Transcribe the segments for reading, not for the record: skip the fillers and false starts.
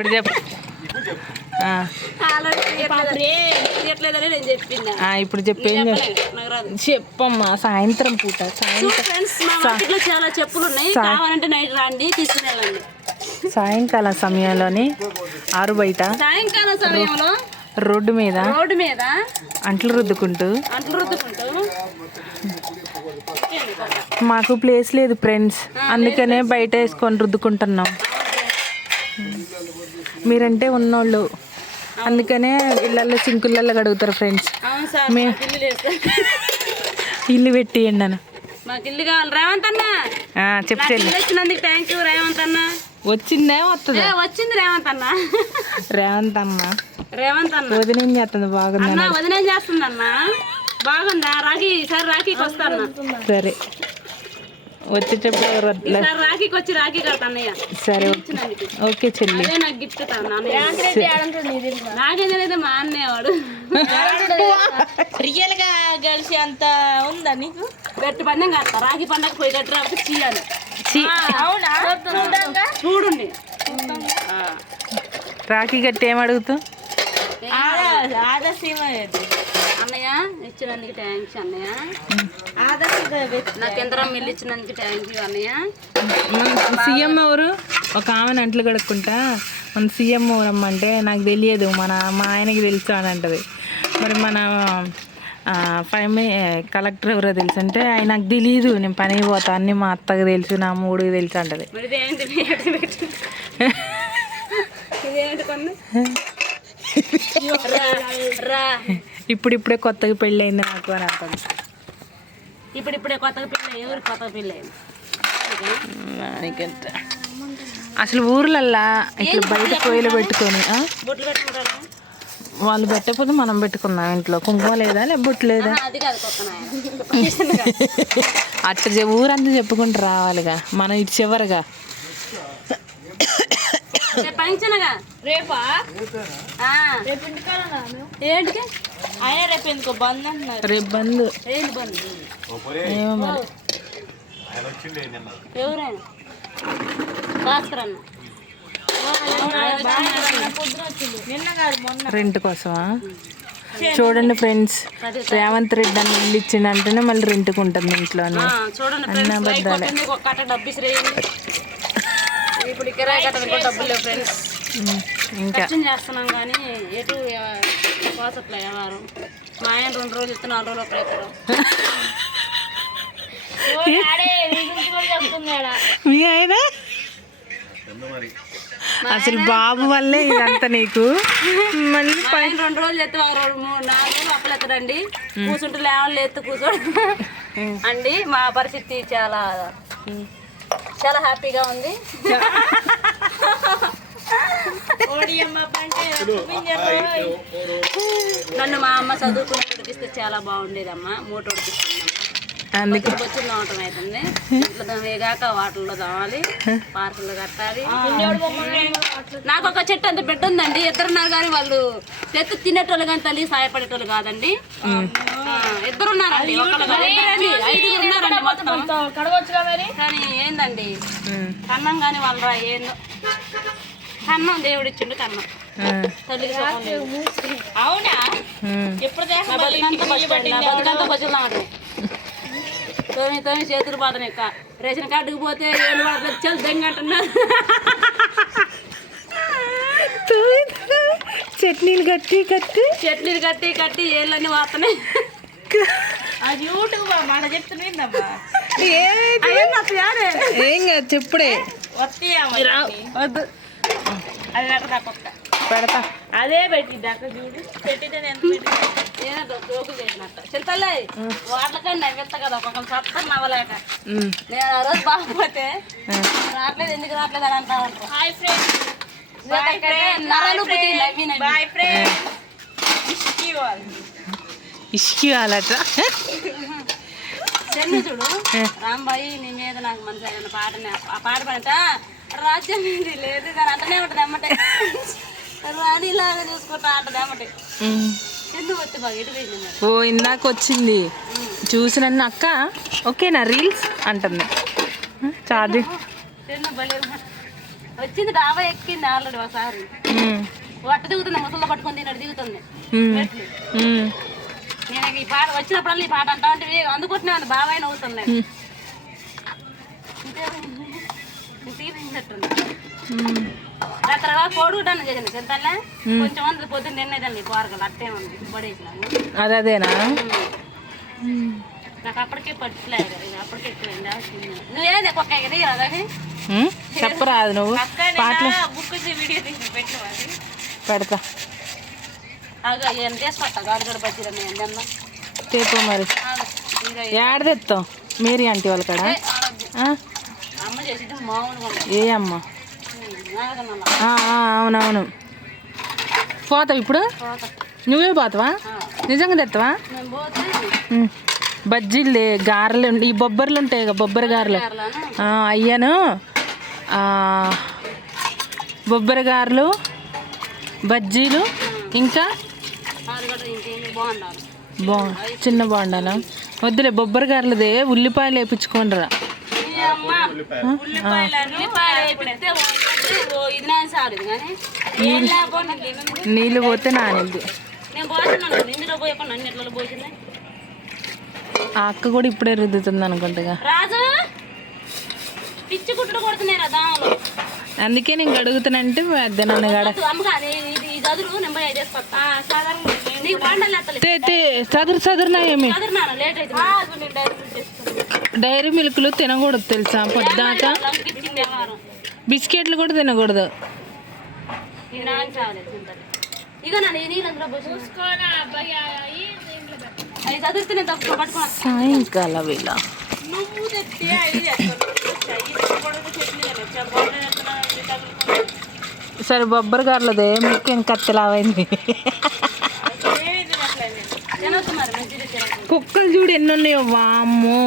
ఇప్పుడు చెప్పు. ఇప్పుడు చెప్పేం చెప్పమ్మా. సాయంత్రం పూట చాలా చెప్పులు ఉన్నాయి, కావాలంటే నైట్ రండి తీసుకుని. సాయంకాలం సమయంలోని ఆరు బయట సాయంకాలం సమయంలో రోడ్డు మీద అంట్లు రుద్దుకుంటూ మాకు ప్లేస్ లేదు ఫ్రెండ్స్, అందుకనే బయట వేసుకొని రుద్దుకుంటున్నాం. మీరంటే ఉన్నోళ్ళు, అందుకనే ఇళ్ళల్లో సింకులలో కడుగుతారు ఫ్రెండ్స్. ఇల్లు పెట్టియండి అన్న. మాకు ఇల్లు కావాలి రేవంత్ అన్న. చెప్పండి. వచ్చినందుకు థ్యాంక్ యూ రేవంత్ అన్న. వచ్చిందే వస్తుంది. వచ్చింది రేవంత్ అన్న. రేవంత్ అన్న వదిలేం చేస్తుంది? బాగుంది. వదిలేం చేస్తుంది అన్న? బాగుందా? రాఖీ ఈసారి రాఖీకి వస్తాను. సరే వచ్చేటప్పుడు రాఖీకి వచ్చి రాఖీ కడతాన్నయ్య. సరే ఓకే చెల్లి. అదే నాకు గిఫ్ట్ నాకేం తెలియదు, మా అన్నయ్య వాడు రియల్ గా కలిసి అంత ఉందా నీకు? గట్టి పందెం కడతా, రాఖీ పండగ పోయి గట్టి రాకపోతే చీయాలి. చూడండి రాఖీ గట్టి ఏం అడుగుతూ అన్నయ్య ఇచ్చినందుకు థ్యాంక్స్ అన్నయ్య. నాకు ఎంత మిల్లు ఇచ్చినందుకు థ్యాంక్ యూ అన్నయ్య. సీఎం ఎవరు? ఒక ఆమెను అంట్లు కడుక్కుంటా మన సీఎం ఎవరమ్మంటే నాకు తెలియదు, మా ఆయనకి తెలుసు అని అంటది. మరి మన కలెక్టర్ ఎవరో తెలుసు అంటే ఆయన నాకు తెలియదు, నేను పనికి పోతా అన్నీ మా అత్తకు తెలుసు, నా మూడుకి తెలుసు అంటది. ఇప్పుడిప్పుడే కొత్తగా పెళ్ళి అయింది నాకు అని అంటాను. ఇప్పుడిప్పుడే కొత్తగా పెళ్ళి, ఎవరు కొత్తగా పెళ్ళి అయింది? అసలు ఊర్లల్లా ఇట్లా బయట పొయ్యిలు పెట్టుకొని బొట్లు పెట్టుకుంటారు. వాళ్ళు పెట్టకపోతే మనం పెట్టుకున్నాం ఇంట్లో. కుంకుమ లేదా బొట్టు లేదా అట్లా ఊరంతా చెప్పుకుంటూ రావాలిగా, మనం ఇటు చివరిగా. రేపా ఏంటికి అయినా రేపు ఎందుకో బంద్ అంటున్నారు. రేపు బంద్. ఏంటి బంద్? ఏమో మరి. ఎవరైనా భాస్కర్ అన్న రెంట్ కోసమా? చూడండి ఫ్రెండ్స్, రేవంత్ రెడ్డి అని ఇల్లు ఇచ్చిందంటేనే మళ్ళీ రెంట్కి ఉంటుంది ఇంట్లో. అన్న అబద్ధాలే. ఇప్పుడు కిరాయి కట్టడానికి డబ్బులు లేవు ఫ్రెండ్స్. ఇంకా చేస్తున్నాం కానీ ఎటు పోసట్లే వ్యవహారం. మా ఆయన 2 రోజులు ఇస్తే 4 రోజులు ప్రయత్నం. మీ ఆయన అసలు బాబు వల్లే ఇదంతా నీకు. మళ్ళీ 2 రోజులు ఎత్తే 4 రోజులు అప్పులు ఎత్తడండి. కూర్చుంటే లేవాలి ఎత్తు కూర్చోండి అండి. మా పరిస్థితి చాలా చాలా హ్యాపీగా ఉంది. నన్ను మా అమ్మ చదువుకుని ఉడికిస్తే చాలా బాగుండేదమ్మా. మూట ఉడికిస్తున్నాం, అందుకే వచ్చి నోటం అవుతుంది. ఇంట్లో వేగాక వాటర్లో తవ్వాలి, పార్కుల్లో కట్టాలి. నాకు ఒక చెట్టు అంత బిడ్డ ఉందండి. 2 ఉన్నారు కానీ వాళ్ళు తెత్తు తినేటోళ్ళు కానీ తల్లి సాయపడేటోళ్ళు కాదండి. 2 ఉన్నారండి, 5 ఉన్నారండి మొత్తం. కానీ ఏందండి కన్నం కానీ వాళ్ళ ఏందో కన్నం దేవుడు ఇచ్చిండు. కన్నం తల్లికి అవునా? ఎప్పుడు బతుకంతా బతుకులాంటి తోమి చేతులు పోతాను. రేషన్ కార్డుకి పోతే ఏళ్ళు పడుతుంది, చల్ దెంగ అంటున్నారు. చట్నీలు కట్టి ఏళ్ళన్నీ పోతున్నాయి. అది యూట్యూబ్ మాట చెప్తున్నా. ఏం కాదు చెప్పుడే. వద్దు అది పెడతా. అదే పెట్టి చూడు పెట్టితే ఏదో జోకులు చేసినట్టు చెల్తలే వాటికన్నా నవ్వుతా కదా ఒక్కొక్కరు సత్తా నవ్వలేక. నేను ఆ రోజు బాగుపోతే రావట్లేదు, ఎందుకు రావట్లేదు అని అంటా ఉంటాను. Hi friends, bye friends. ఇష్కి వాళ్ళట చెన్ను చూడు రాంబాయి నీ మీద నాకు మనసు అయిన పాటనే. ఆ పాట పాడట రాజ్యం ఇది లేదు కానీ అంటనే ఉంటుంది అమ్మటే. రాణిలాగా చూసుకుంటా అంటది అమ్మటే. చెన్ను వచ్చి బాగా ఎటు పోయింది. ఓ ఇందాక వచ్చింది చూసి నన్ను అక్క ఓకేనా రీల్స్ అంటుంది. ఛార్జింగ్ చెన్ను భలే వచ్చింది డాబా ఎక్కింది ఆల్రెడీ ఒకసారి వట్ట దిగుతుంది ముసల్లో పట్టుకొని తిన్నాడు దిగుతుంది మెట్లు. నేను ఈ పాట వచ్చినప్పుడల్లా ఈ పాట అంటా అంటే అందుకుంటున్నా బాబాయ్ నవ్వుతున్నాయి తర్వాత కోడుగుడ్డాను చేసింది చింతల్లే కొంచెం మంది పొద్దున్న తినేదండి కూరగాయలు అట్టే ఉంది పడేసినాము. అదేనా నాకు అప్పటికే పట్టులేదు అప్పటికే ఎక్కువైంది. నువ్వేదే కుక్క ఎదిగిరాదని చెప్పరాదు నువ్వు పాటలు బుక్ వీడియో తీసి పెట్టిన పెడతా అగా ఏం చేసి పట్టా గాడిగడ బజ్జీలని అన్న తేపో మరి ఏడ తెస్తాం మేరీ ఆంటీ వాళ్ళ కాడ అమ్మ చేసింది మామూలుగా ఏ అమ్మ అవునవును పోతావు ఇప్పుడు నువ్వే పోతావా నిజంగా తెస్తావా మేము పోతే బజ్జీలు గారెలు ఈ బొబ్బర్లు ఉంటాయి కదా బొబ్బరి గారెలు అయ్యాను బొబ్బరి గారెలు బజ్జీలు ఇంకా చిన్న బాగుండాలా వద్దులే బొబ్బరి గారెలదే ఉల్లిపాయలు వేయించుకోండిరా నీళ్ళు పోతే నానిద్ది. ఆ అక్క కూడా ఇప్పుడే రుద్దుతుంది అనుకుంటా అందుకే నేను అడుగుతానంటే నన్ను చదురు చదురునా ఏమి డైరీ మిల్క్లు తినకూడదు తెలుసా పొద్దాక బిస్కెట్లు కూడా తినకూడదు. సాయంకాల వేళ సరే బొబ్బరి గారులదే ముఖ్యం కత్తెలావైంది. కుక్కలు చూడు ఎన్ని ఉన్నాయో వామ్మో.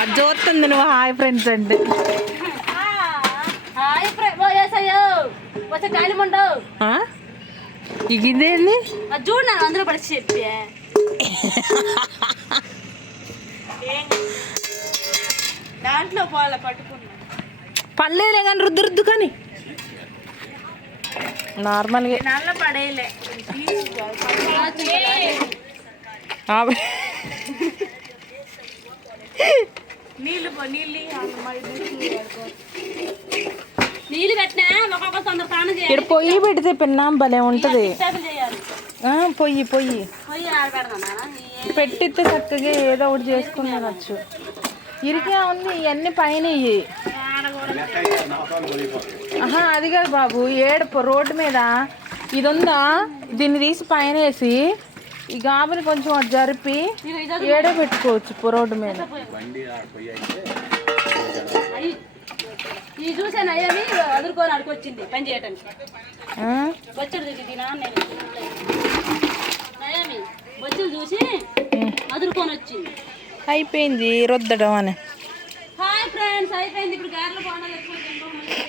అది చూస్తుంది నువ్వు హాయ్ ఫ్రెండ్స్ అంటే. ఇదేంది చూడు అందరూ పడి చెప్పి దాంట్లో పాల పట్టుకున్నా పడలేలే కానీ రుద్దు రుద్దు కానీ నార్మల్గా నల్ల పడేయలే నీళ్ళు నీళ్ళు పెట్టినా ఒక్కొక్క తొందర స్నానం చేయాలి. ఇక్కడ పొయ్యి పెడితే పిన్నాం భలే ఉంటుంది. పొయ్యి పొయ్యి పెట్టితే చక్కగా ఏదో ఒకటి చేసుకుని తినచ్చు. ఇరికే ఉంది ఇవన్నీ పైన అది కాదు బాబు ఏడు రోడ్డు మీద ఇది ఉందా దీన్ని తీసి పైన వేసి ఈ గాబుని కొంచెం అటు జరిపి ఏడే పెట్టుకోవచ్చు రోడ్డు మీద. ఈ చూసాను అయ్యని అదురుకొని అడుకొచ్చింది పని చేయటానికి బొచ్చుడు నయమి బొచ్చులు చూసి అదురుకొని వచ్చింది. అయిపోయింది రుద్దడం అని. హాయ్ ఫ్రెండ్స్ అయిపోయింది ఇప్పుడు గారెలు బాగుండాలి.